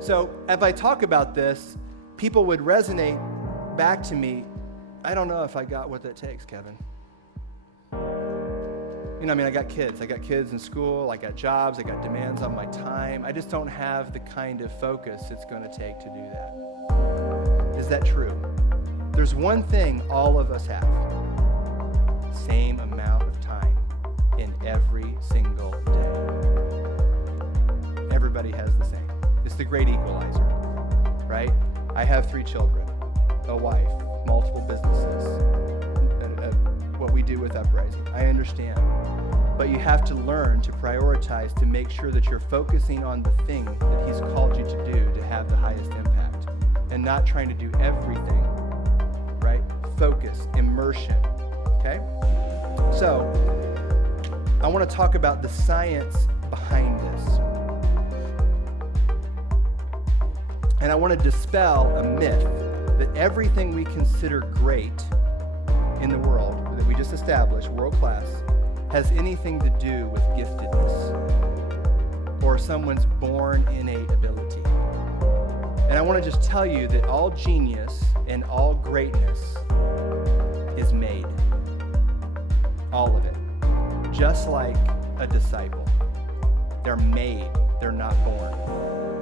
So if I talk about this, people would resonate back to me, I don't know if I got what that takes, Kevin. I got kids. I got kids in school. I got jobs. I got demands on my time. I just don't have the kind of focus it's going to take to do that. Is that true? There's one thing all of us have. Same amount of time in every single day. Everybody has the same. It's the great equalizer, right? I have 3 children, a wife, multiple businesses, what we do with Uprising. I understand. But you have to learn to prioritize to make sure that you're focusing on the thing that he's called you to do to have the highest impact and not trying to do everything, right? Focus, immersion, okay? So, I want to talk about the science behind this. And I want to dispel a myth that everything we consider great in the world that we just established, world class, has anything to do with giftedness or someone's born innate ability. And I want to just tell you that all genius and all greatness is made. All of it. Just like a disciple. They're made, they're not born.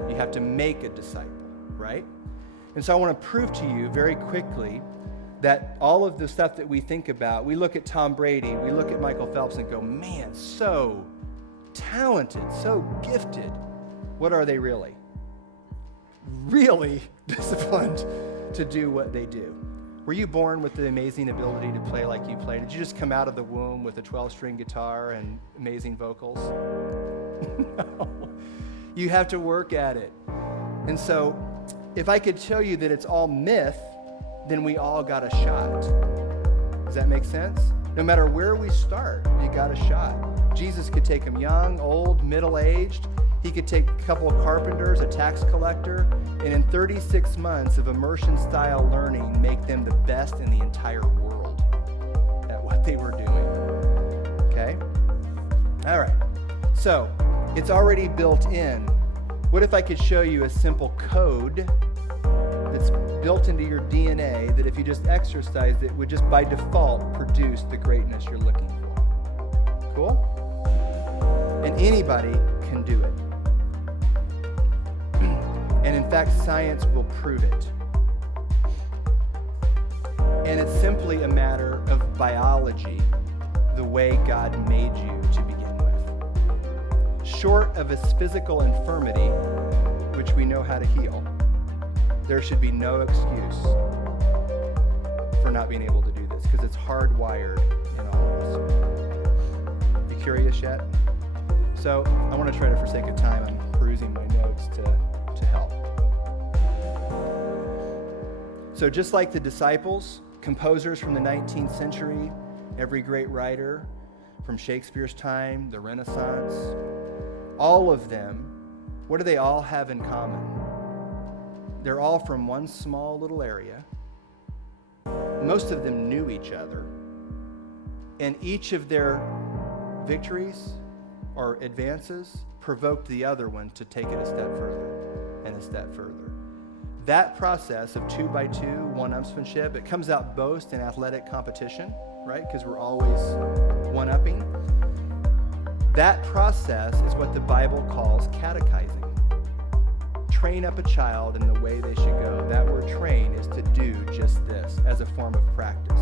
You have to make a disciple, right? And so I want to prove to you very quickly that all of the stuff that we think about, we look at Tom Brady, we look at Michael Phelps and go, man, so talented, so gifted. What are they really? Really disciplined to do what they do. Were you born with the amazing ability to play like you play? Did you just come out of the womb with a 12-string guitar and amazing vocals? No. You have to work at it. And so if I could tell you that it's all myth, then we all got a shot. Does that make sense? No matter where we start, you got a shot. Jesus could take them young, old, middle-aged. He could take a couple of carpenters, a tax collector, and in 36 months of immersion-style learning, make them the best in the entire world at what they were doing. Okay? All right. So, it's already built in. What if I could show you a simple code that's built into your DNA that if you just exercised it would just by default produce the greatness you're looking for? Cool? And anybody can do it. And in fact, science will prove it. And it's simply a matter of biology, the way God made you to begin with. Short of his physical infirmity, which we know how to heal, there should be no excuse for not being able to do this, because it's hardwired in all of us. You curious yet? So I want to try to, for sake of time, I'm perusing my notes to help. So just like the disciples, composers from the 19th century, every great writer from Shakespeare's time, the Renaissance, all of them, what do they all have in common? They're all from one small little area. Most of them knew each other. And each of their victories or advances provoked the other one to take it a step further and a step further. That process of 2x2, one-upsmanship, it comes out most in athletic competition, right? Because we're always one-upping. That process is what the Bible calls catechizing. Train up a child in the way they should go. That word train is to do just this as a form of practice.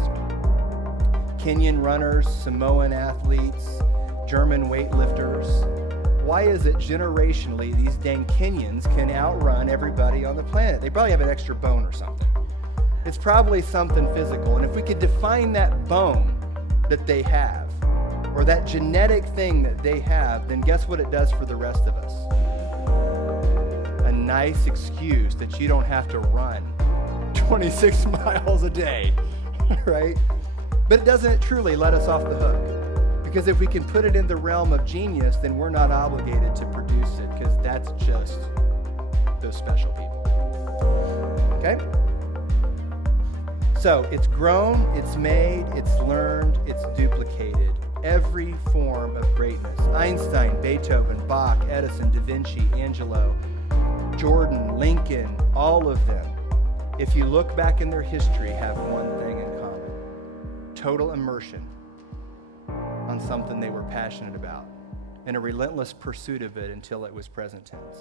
Kenyan runners, Samoan athletes, German weightlifters. Why is it generationally these dang Kenyans can outrun everybody on the planet? They probably have an extra bone or something. It's probably something physical. And if we could define that bone that they have, or that genetic thing that they have, then guess what it does for the rest of us? A nice excuse that you don't have to run 26 miles a day, right? But doesn't it truly let us off the hook? Because if we can put it in the realm of genius, then we're not obligated to produce it, because that's just those special people. Okay? So it's grown, it's made, it's learned, it's duplicated. Every form of greatness. Einstein, Beethoven, Bach, Edison, Da Vinci, Angelo, Jordan, Lincoln, all of them, if you look back in their history, have one thing in common: total immersion on something they were passionate about and a relentless pursuit of it until it was present tense.